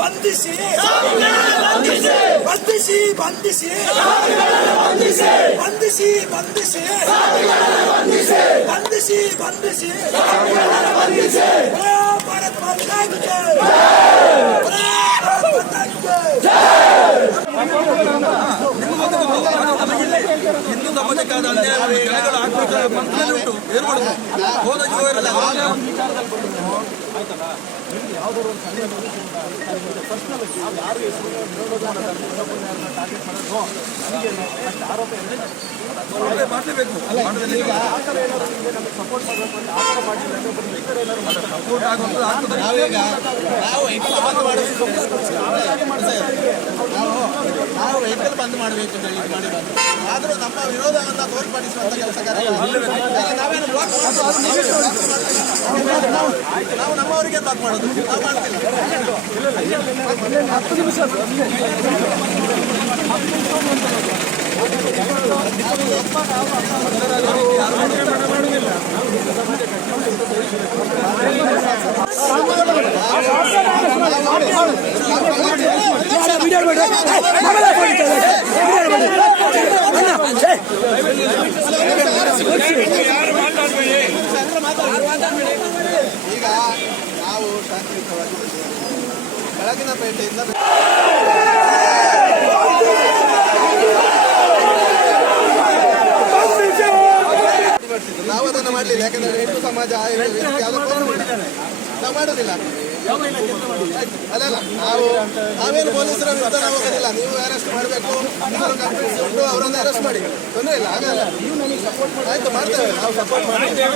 ಬಂಧಿಸಿ ಬಂಧಿಸಿ ಭಾರತ್ ಮಾತಾ ಕಿ ಹಿಂದೂ ಸಮಾಜಕ್ಕಾದ ಅನ್ಯಾಯ ಜನಗಳು ಆಗ್ಬೇಕಾದ ಮನಸ್ಸಿನಲ್ಲಿ ಉಂಟು ಏರ್ಪಡುದು ಹೋದ ಜೀವರೆಲ್ಲ ಮಾಡಲೇಬೇಕು. ಸಪೋರ್ಟ್ ನಾವು ವೆಹಿಕಲ್ ಬಂದ್ ಮಾಡಬೇಕು ಅಂತ ಇದು ಮಾಡಿರೋದು. ಆದರೂ ನಮ್ಮ ವಿರೋಧವನ್ನು ತೋರ್ಪಡಿಸುವಂತ ಕೆಲಸ ನಾವೇನು ಬ್ಲಾಕ್ ನಾವು ನಮ್ಮವರಿಗೆ ಬ್ಲಾಕ್ ಮಾಡೋದು ನಾವು ಮಾಡ್ತಿಲ್ಲ. ಈಗ ನಾವು ಶಾಂತಿಯುತವಾಗಿ ಬೆಳಗಿನ ಪೇಟೆಯಿಂದ ನಾವು ಅದನ್ನು ಮಾಡಲಿಲ್ಲ. ಯಾಕಂದ್ರೆ ಹಿಂದೂ ಸಮಾಜ ನಾವು ಮಾಡೋದಿಲ್ಲ. ಅಲ್ಲ ನಾವೇನು ಪೊಲೀಸರ ವಿರುದ್ಧ ನಾವು ಹೋಗೋದಿಲ್ಲ. ನೀವು ಅರೆಸ್ಟ್ ಮಾಡಬೇಕು, ಉಂಟು ಅವರನ್ನು ಅರೆಸ್ಟ್ ಮಾಡಿ, ತೊಂದರೆ ಇಲ್ಲ. ಆಗಲ್ಲ. ಆಯ್ತು, ಮಾಡ್ತೇವೆ ನಾವು ಸಪೋರ್ಟ್ ಮಾಡ್ತೇವೆ.